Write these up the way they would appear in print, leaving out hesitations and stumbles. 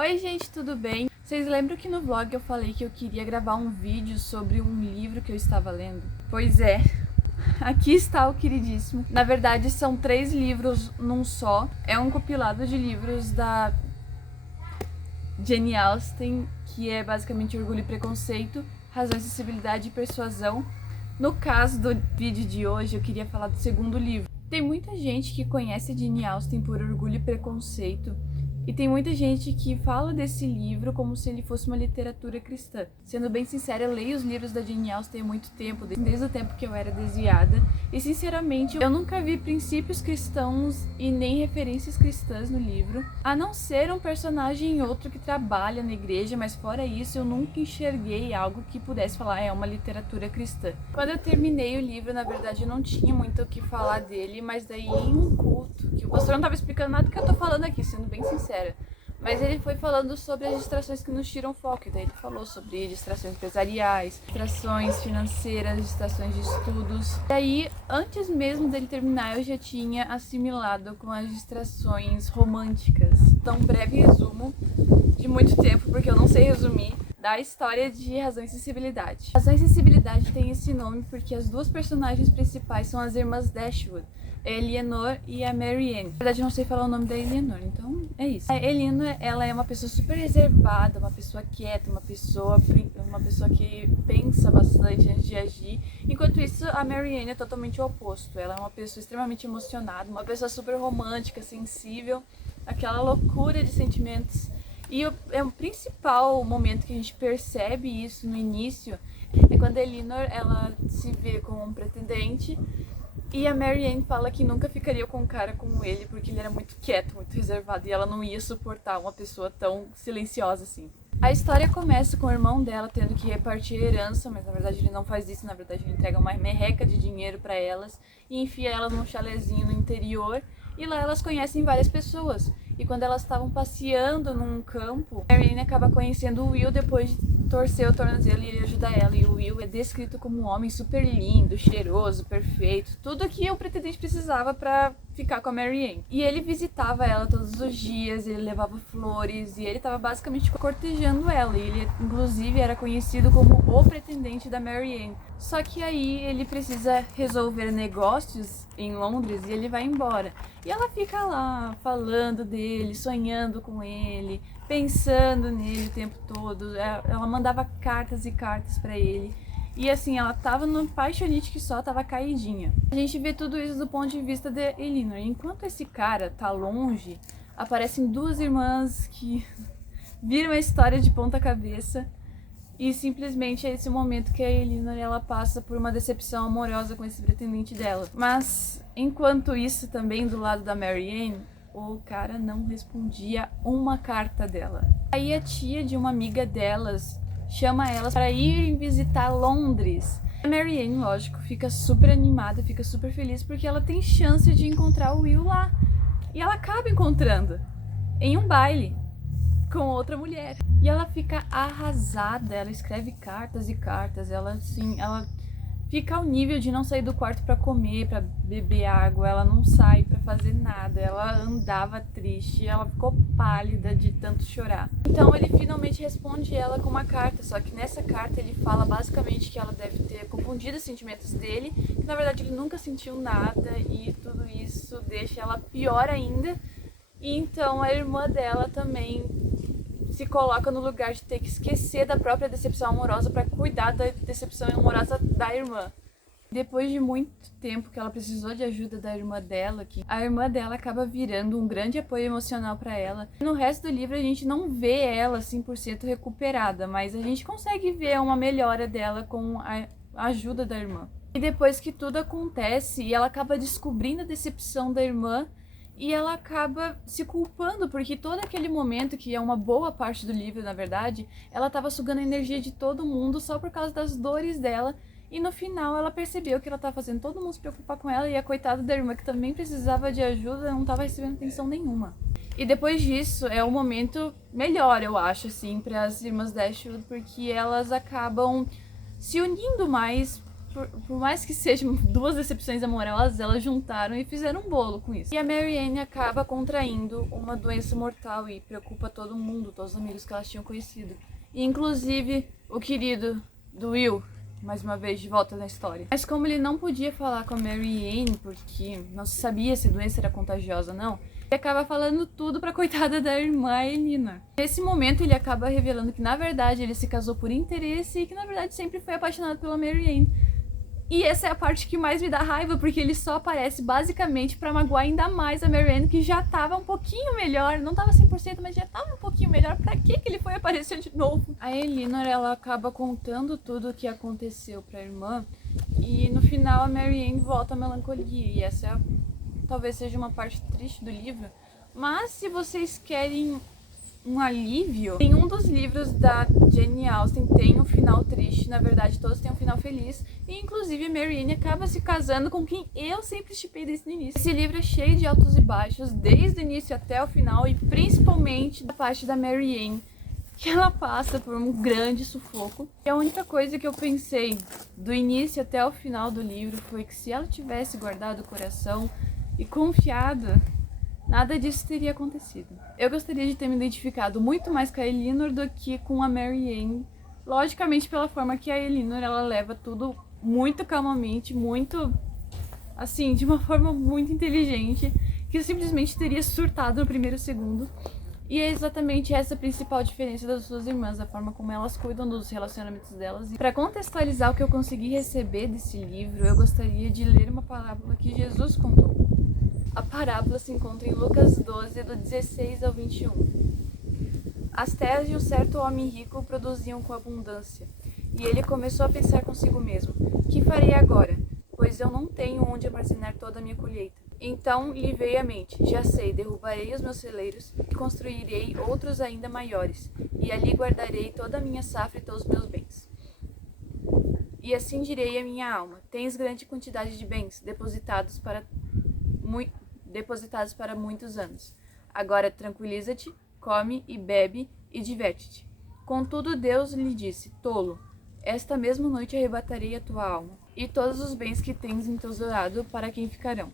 Oi gente, tudo bem? Vocês lembram que no vlog eu falei que eu queria gravar um vídeo sobre um livro que eu estava lendo? Pois é, aqui está o queridíssimo. Na verdade são 3 livros num só. É um compilado de livros da Jane Austen, que é basicamente Orgulho e Preconceito, Razão, Sensibilidade e Persuasão. No caso do vídeo de hoje eu queria falar do segundo livro. Tem muita gente que conhece Jane Austen por Orgulho e Preconceito, e tem muita gente que fala desse livro como se ele fosse uma literatura cristã. Sendo bem sincera, eu leio os livros da Jane Austen há muito tempo, desde o tempo que eu era desviada. E sinceramente, eu nunca vi princípios cristãos e nem referências cristãs no livro. A não ser um personagem e outro que trabalha na igreja, mas fora isso eu nunca enxerguei algo que pudesse falar é uma literatura cristã. Quando eu terminei o livro, na verdade eu não tinha muito o que falar dele, mas daí em um culto, que o pastor não estava explicando nada do que eu tô falando aqui, sendo bem sincera. Mas ele foi falando sobre as distrações que nos tiram foco, e daí ele falou sobre distrações empresariais, distrações financeiras, distrações de estudos. E aí, antes mesmo dele terminar, eu já tinha assimilado com as distrações românticas. Então, um breve resumo de muito tempo, porque eu não sei resumir, da história de Razão e Sensibilidade. Razão e Sensibilidade tem esse nome porque as duas personagens principais são as irmãs Dashwood, a Eleanor e a Marianne. Na verdade, eu não sei falar o nome da Eleanor, então é isso. A Eleanor, ela é uma pessoa super reservada, uma pessoa quieta, uma pessoa que pensa bastante antes de agir. Enquanto isso, a Marianne é totalmente o oposto. Ela é uma pessoa extremamente emocionada, uma pessoa super romântica, sensível, aquela loucura de sentimentos. E o principal momento que a gente percebe isso no início é quando a Eleanor, ela se vê com um pretendente e a Marianne fala que nunca ficaria com um cara como ele porque ele era muito quieto, muito reservado e ela não ia suportar uma pessoa tão silenciosa assim. A história começa com o irmão dela tendo que repartir a herança, mas na verdade ele não faz isso, na verdade ele entrega uma merreca de dinheiro para elas e enfia elas num chalezinho no interior e lá elas conhecem várias pessoas. E quando elas estavam passeando num campo, a Marianne acaba conhecendo o Will depois de torcer o tornozelo e ele ajuda ela. E o Will é descrito como um homem super lindo, cheiroso, perfeito. Tudo que o pretendente precisava pra ficar com a Marianne. E ele visitava ela todos os dias, ele levava flores e ele tava basicamente cortejando ela. E ele, inclusive, era conhecido como o pretendente da Marianne. Só que aí ele precisa resolver negócios em Londres e ele vai embora. E ela fica lá falando dele, sonhando com ele, pensando nele o tempo todo. Ela mandava cartas e cartas pra ele. E assim, ela tava numa paixonite que só, tava caidinha. A gente vê tudo isso do ponto de vista de Eleanor. Enquanto esse cara tá longe, aparecem duas irmãs que viram a história de ponta cabeça. E simplesmente é esse momento que a Eleanor, ela passa por uma decepção amorosa com esse pretendente dela. Mas, enquanto isso, também do lado da Marianne, o cara não respondia uma carta dela. Aí a tia de uma amiga delas chama elas para irem visitar Londres. A Marianne, lógico, fica super animada, fica super feliz porque ela tem chance de encontrar o Will lá. E ela acaba encontrando em um baile com outra mulher. E ela fica arrasada, ela escreve cartas e cartas, ela fica ao nível de não sair do quarto pra comer, pra beber água, ela não sai pra fazer nada, ela andava triste, ela ficou pálida de tanto chorar. Então ele finalmente responde ela com uma carta, só que nessa carta ele fala basicamente que ela deve ter confundido os sentimentos dele, que na verdade ele nunca sentiu nada e tudo isso deixa ela pior ainda. E então a irmã dela também se coloca no lugar de ter que esquecer da própria decepção amorosa para cuidar da decepção amorosa da irmã. Depois de muito tempo que ela precisou de ajuda da irmã dela, que a irmã dela acaba virando um grande apoio emocional para ela. No resto do livro a gente não vê ela 100% recuperada, mas a gente consegue ver uma melhora dela com a ajuda da irmã. E depois que tudo acontece e ela acaba descobrindo a decepção da irmã, e ela acaba se culpando, porque todo aquele momento, que é uma boa parte do livro, na verdade, ela estava sugando a energia de todo mundo só por causa das dores dela. E no final ela percebeu que ela estava fazendo todo mundo se preocupar com ela e a coitada da irmã, que também precisava de ajuda, não estava recebendo atenção nenhuma. E depois disso é um momento melhor, eu acho, assim, para as irmãs Dashwood, porque elas acabam se unindo mais por mais que sejam duas decepções amorosas, elas juntaram e fizeram um bolo com isso. E a Marianne acaba contraindo uma doença mortal e preocupa todo mundo, todos os amigos que elas tinham conhecido. E, inclusive o querido do Will, mais uma vez de volta na história. Mas como ele não podia falar com a Marianne, porque não se sabia se a doença era contagiosa ou não, ele acaba falando tudo pra coitada da irmã Elinor. Nesse momento ele acaba revelando que na verdade ele se casou por interesse e que na verdade sempre foi apaixonado pela Marianne. E essa é a parte que mais me dá raiva, porque ele só aparece basicamente pra magoar ainda mais a Marianne, que já tava um pouquinho melhor, não tava 100%, mas já tava um pouquinho melhor. Pra que ele foi aparecer de novo? A Elinor, ela acaba contando tudo o que aconteceu pra irmã, e no final a Marianne volta à melancolia, e essa talvez seja uma parte triste do livro. Mas se vocês querem um alívio, nenhum dos livros da Jane Austen tem um final triste, na verdade todos têm um final feliz, e inclusive a Marianne acaba se casando com quem eu sempre shippei desde o início. Esse livro é cheio de altos e baixos, desde o início até o final, e principalmente da parte da Marianne, que ela passa por um grande sufoco. E a única coisa que eu pensei do início até o final do livro foi que se ela tivesse guardado o coração e confiado, nada disso teria acontecido. Eu gostaria de ter me identificado muito mais com a Elinor do que com a Marianne. Logicamente pela forma que a Elinor, ela leva tudo muito calmamente, muito, assim, de uma forma muito inteligente, que eu simplesmente teria surtado no primeiro segundo. E é exatamente essa a principal diferença das suas irmãs, a forma como elas cuidam dos relacionamentos delas. E para contextualizar o que eu consegui receber desse livro, eu gostaria de ler uma parábola que Jesus contou. A parábola se encontra em Lucas 12, do 16 ao 21. As terras de um certo homem rico produziam com abundância, e ele começou a pensar consigo mesmo: que farei agora? Pois eu não tenho onde armazenar toda a minha colheita. Então lhe veio à mente: já sei, derrubarei os meus celeiros e construirei outros ainda maiores, e ali guardarei toda a minha safra e todos os meus bens. E assim direi à minha alma: tens grande quantidade de bens depositados para muitos anos. Agora tranquiliza-te, come e bebe e diverte-te. Contudo Deus lhe disse: tolo, esta mesma noite arrebatarei a tua alma, e todos os bens que tens entesourado para quem ficarão.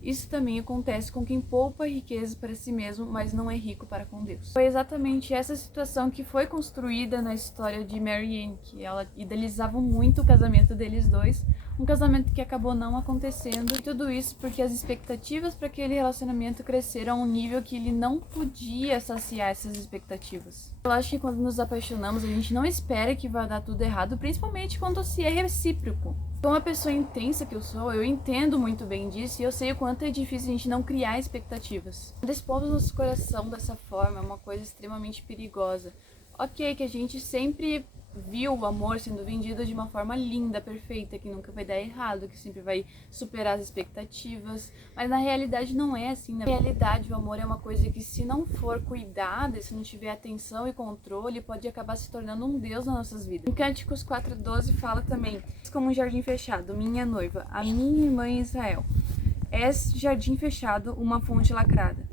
Isso também acontece com quem poupa riqueza para si mesmo, mas não é rico para com Deus. Foi exatamente essa situação que foi construída na história de Marianne, que ela idealizava muito o casamento deles dois, um casamento que acabou não acontecendo, e tudo isso porque as expectativas para aquele relacionamento cresceram a um nível que ele não podia saciar essas expectativas. Eu acho que quando nos apaixonamos, a gente não espera que vá dar tudo errado, principalmente quando se é recíproco. Como uma pessoa intensa que eu sou, eu entendo muito bem disso e eu sei o quanto é difícil a gente não criar expectativas. Quando expomos nosso coração dessa forma é uma coisa extremamente perigosa. Ok, que a gente sempre viu o amor sendo vendido de uma forma linda, perfeita, que nunca vai dar errado, que sempre vai superar as expectativas, mas na realidade não é assim. Na realidade o amor é uma coisa que, se não for cuidada, se não tiver atenção e controle, pode acabar se tornando um Deus nas nossas vidas. Em Cânticos 4:12 fala também: como um jardim fechado, minha noiva, a minha irmã em Israel, és jardim fechado, uma fonte lacrada.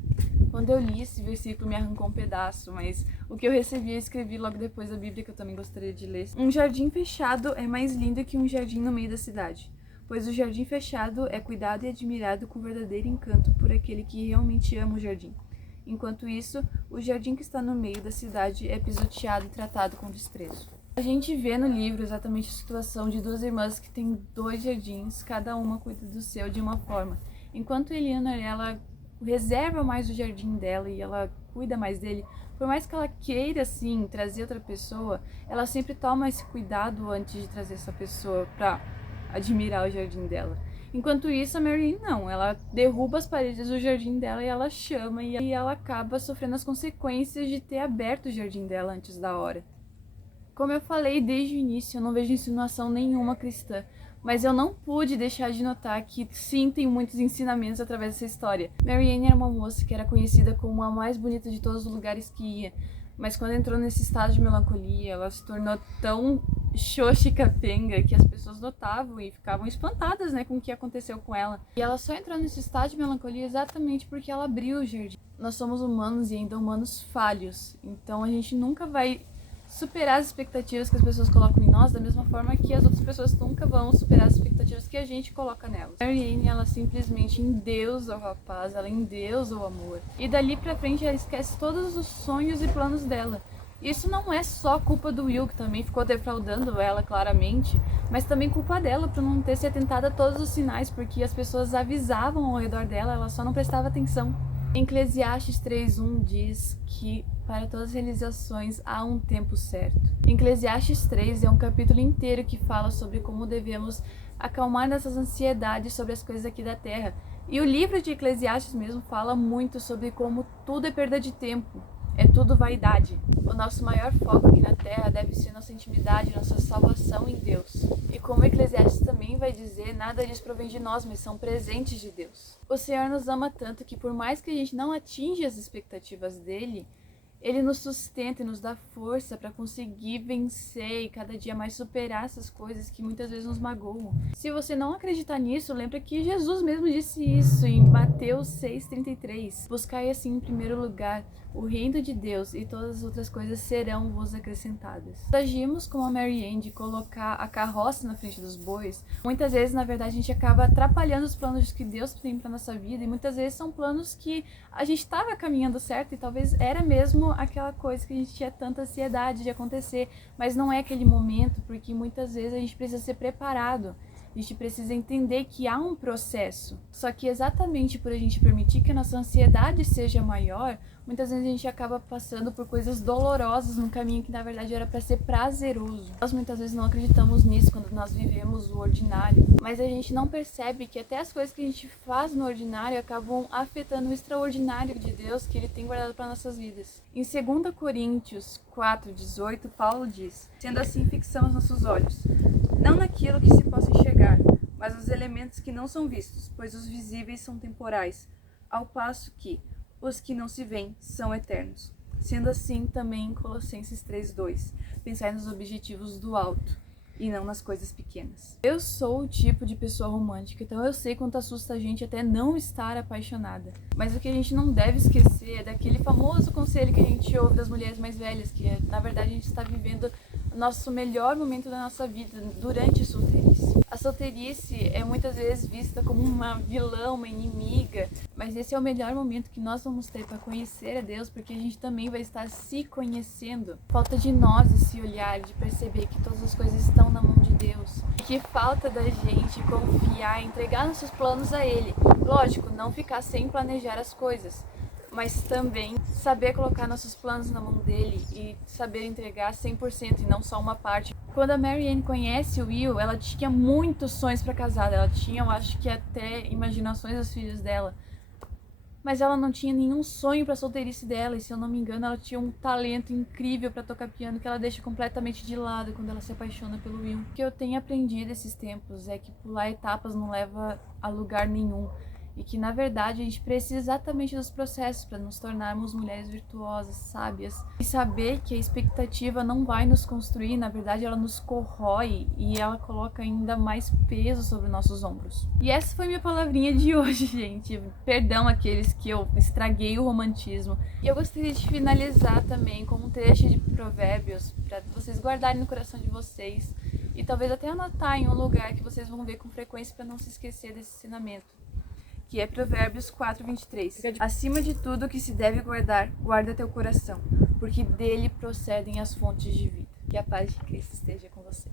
Quando eu li esse versículo me arrancou um pedaço, mas o que eu recebi eu escrevi logo depois da Bíblia, que eu também gostaria de ler. Um jardim fechado é mais lindo que um jardim no meio da cidade, pois o jardim fechado é cuidado e admirado com verdadeiro encanto por aquele que realmente ama o jardim. Enquanto isso, o jardim que está no meio da cidade é pisoteado e tratado com desprezo. A gente vê no livro exatamente a situação de duas irmãs que têm dois jardins, cada uma cuida do seu de uma forma. Enquanto Elinor, ela reserva mais o jardim dela e ela cuida mais dele, por mais que ela queira, assim, trazer outra pessoa, ela sempre toma esse cuidado antes de trazer essa pessoa pra admirar o jardim dela. Enquanto isso, a Marianne não, ela derruba as paredes do jardim dela e ela chama, e ela acaba sofrendo as consequências de ter aberto o jardim dela antes da hora. Como eu falei desde o início, eu não vejo insinuação nenhuma cristã, mas eu não pude deixar de notar que sim, tem muitos ensinamentos através dessa história. Marianne era uma moça que era conhecida como a mais bonita de todos os lugares que ia, mas quando entrou nesse estado de melancolia, ela se tornou tão xoxa e capenga que as pessoas notavam e ficavam espantadas, né, com o que aconteceu com ela. E ela só entrou nesse estado de melancolia exatamente porque ela abriu o jardim. Nós somos humanos e ainda humanos falhos, então a gente nunca vai superar as expectativas que as pessoas colocam em nós, da mesma forma que as outras pessoas nunca vão superar as expectativas que a gente coloca nelas. Marianne, ela simplesmente endeusa o rapaz, ela endeusa o amor. E dali pra frente ela esquece todos os sonhos e planos dela. Isso não é só culpa do Will, que também ficou defraudando ela claramente, mas também culpa dela por não ter se atentado a todos os sinais, porque as pessoas avisavam ao redor dela, ela só não prestava atenção. Eclesiastes 3:1 diz que para todas as realizações há um tempo certo. Eclesiastes 3 é um capítulo inteiro que fala sobre como devemos acalmar nossas ansiedades sobre as coisas aqui da terra. E o livro de Eclesiastes mesmo fala muito sobre como tudo é perda de tempo, é tudo vaidade. O nosso maior foco aqui na terra deve ser nossa intimidade, nossa salvação em Deus. E como Eclesiastes também vai dizer, nada disso provém de nós, mas são presentes de Deus. O Senhor nos ama tanto que por mais que a gente não atinja as expectativas dele, ele nos sustenta e nos dá força para conseguir vencer e cada dia mais superar essas coisas que muitas vezes nos magoam. Se você não acreditar nisso, lembra que Jesus mesmo disse isso em Mateus 6:33. Buscai assim em primeiro lugar o reino de Deus e todas as outras coisas serão vos acrescentadas. Agimos como a Marianne de colocar a carroça na frente dos bois. Muitas vezes, na verdade, a gente acaba atrapalhando os planos que Deus tem para nossa vida e muitas vezes são planos que a gente estava caminhando certo e talvez era mesmo aquela coisa que a gente tinha tanta ansiedade de acontecer, mas não é aquele momento, porque muitas vezes a gente precisa ser preparado. A gente precisa entender que há um processo. Só que exatamente por a gente permitir que a nossa ansiedade seja maior, muitas vezes a gente acaba passando por coisas dolorosas num caminho que na verdade era para ser prazeroso. Nós muitas vezes não acreditamos nisso quando nós vivemos o ordinário, mas a gente não percebe que até as coisas que a gente faz no ordinário acabam afetando o extraordinário de Deus que ele tem guardado para nossas vidas. Em 2 Coríntios 4:18, Paulo diz: sendo assim, fixamos nossos olhos não naquilo que se possa enxergar, mas nos elementos que não são vistos, pois os visíveis são temporais, ao passo que os que não se veem são eternos. Sendo assim, também em Colossenses 3:2, pensai nos objetivos do alto e não nas coisas pequenas. Eu sou o tipo de pessoa romântica, então eu sei quanto assusta a gente até não estar apaixonada. Mas o que a gente não deve esquecer é daquele famoso conselho que a gente ouve das mulheres mais velhas, que na verdade a gente está vivendo o nosso melhor momento da nossa vida durante a solteirice. A solteirice é muitas vezes vista como uma vilã, uma inimiga, mas esse é o melhor momento que nós vamos ter para conhecer a Deus, porque a gente também vai estar se conhecendo. Falta de nós esse olhar, de perceber que todas as coisas estão na mão de Deus. Que falta da gente confiar, entregar nossos planos a Ele. Lógico, não ficar sem planejar as coisas, mas também saber colocar nossos planos na mão dele e saber entregar 100% e não só uma parte. Quando a Marianne conhece o Will, ela tinha muitos sonhos para casar, ela tinha, eu acho que até imaginações dos filhos dela, mas ela não tinha nenhum sonho para a solteirice dela, e se eu não me engano ela tinha um talento incrível para tocar piano que ela deixa completamente de lado quando ela se apaixona pelo Will. O que eu tenho aprendido esses tempos é que pular etapas não leva a lugar nenhum, e que na verdade a gente precisa exatamente dos processos para nos tornarmos mulheres virtuosas, sábias, e saber que a expectativa não vai nos construir, na verdade ela nos corrói e ela coloca ainda mais peso sobre nossos ombros. E essa foi minha palavrinha de hoje, gente. Perdão aqueles que eu estraguei o romantismo. E eu gostaria de finalizar também com um trecho de Provérbios para vocês guardarem no coração de vocês e talvez até anotar em um lugar que vocês vão ver com frequência para não se esquecer desse ensinamento, que é Provérbios 4:23. Acima de tudo que se deve guardar, guarda teu coração, porque dele procedem as fontes de vida. Que a paz de Cristo esteja com você.